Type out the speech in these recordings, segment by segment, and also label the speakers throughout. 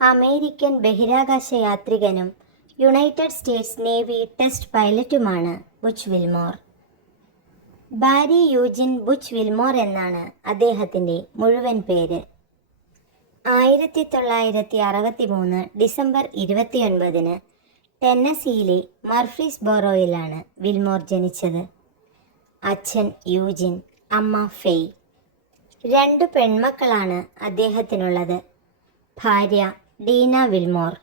Speaker 1: American ബഹിരാകാശ യാത്രികനും United States Navy test പൈലറ്റുമാണ് Butch Wilmore. Barry Eugene Butch Wilmore എന്നാണ് അദ്ദേഹത്തിന്റെ മുഴുവൻ പേര്. ആയിരത്തി തൊള്ളായിരത്തി അറുപത്തി മൂന്ന് ഡിസംബർ ഇരുപത്തിയൊൻപതിന് ടെന്നസിയിലെ മർഫീസ് ബോറോയിലാണ് വിൽമോർ ജനിച്ചത്. അച്ഛൻ യൂജിൻ അമ്മ ഫെയ്. രണ്ട് പെൺമക്കളാണ് അദ്ദേഹത്തിനുള്ളത്. ഭാര്യ ഡീന വിൽമോർ.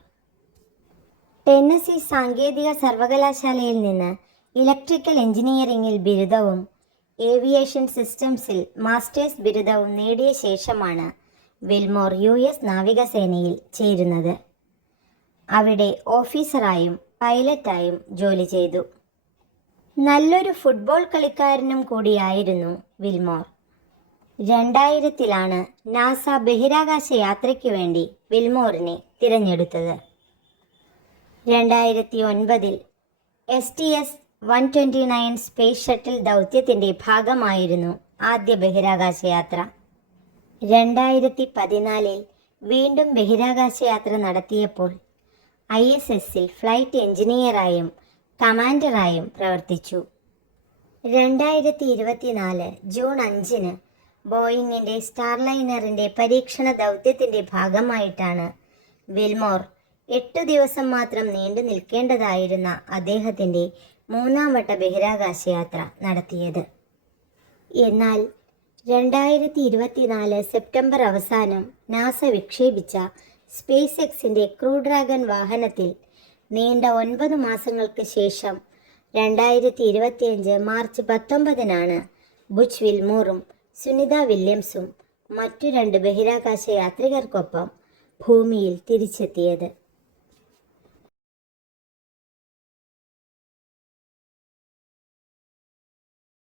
Speaker 1: ടെന്നസി സാങ്കേതിക സർവകലാശാലയിൽ നിന്ന് ഇലക്ട്രിക്കൽ എഞ്ചിനീയറിംഗിൽ ബിരുദവും ഏവിയേഷൻ സിസ്റ്റംസിൽ മാസ്റ്റേഴ്സ് ബിരുദവും നേടിയ ശേഷമാണ് വിൽമോർ യു എസ് നാവികസേനയിൽ ചേരുന്നത്. അവിടെ ഓഫീസറായും പൈലറ്റായും ജോലി ചെയ്തു. നല്ലൊരു ഫുട്ബോൾ കളിക്കാരനും കൂടിയായിരുന്നു വിൽമോർ. രണ്ടായിരത്തിലാണ് നാസ ബഹിരാകാശ യാത്രയ്ക്ക് വേണ്ടി വിൽമോറിനെ തിരഞ്ഞെടുത്തത്. രണ്ടായിരത്തി ഒൻപതിൽ S T S one twenty nine space shuttle ദൗത്യത്തിന്റെ ഭാഗമായിരുന്നു ആദ്യ ബഹിരാകാശ യാത്ര. രണ്ടായിരത്തി പതിനാലിൽ വീണ്ടും ബഹിരാകാശ യാത്ര നടത്തിയപ്പോൾ ഐ എസ് എസിൽ ഫ്ലൈറ്റ് എഞ്ചിനീയറായും കമാൻഡറായും പ്രവർത്തിച്ചു. രണ്ടായിരത്തി ഇരുപത്തിനാല് ജൂൺ അഞ്ചിന് ബോയിങ്ങിന്റെ സ്റ്റാർലൈനറിന്റെ പരീക്ഷണ ദൗത്യത്തിന്റെ ഭാഗമായിട്ടാണ് വിൽമോർ എട്ടു ദിവസം മാത്രം നീണ്ടു നിൽക്കേണ്ടതായിരുന്ന അദ്ദേഹത്തിന്റെ മൂന്നാം വട്ട ബഹിരാകാശ യാത്ര നടത്തിയത്. എന്നാൽ രണ്ടായിരത്തി ഇരുപത്തിനാല് സെപ്റ്റംബർ അവസാനം നാസ വിക്ഷേപിച്ച സ്പേസ് എക്സിന്റെ ക്രൂ ഡ്രാഗൺ വാഹനത്തിൽ നീണ്ട ഒൻപത് മാസങ്ങൾക്ക് ശേഷം രണ്ടായിരത്തി ഇരുപത്തിയഞ്ച് മാർച്ച് പത്തൊമ്പതിനാണ് ബുച്ച് വിൽമോറും സുനിത വില്യംസും മറ്റു രണ്ട് ബഹിരാകാശ യാത്രികർക്കൊപ്പം ഭൂമിയിൽ തിരിച്ചെത്തിയത്.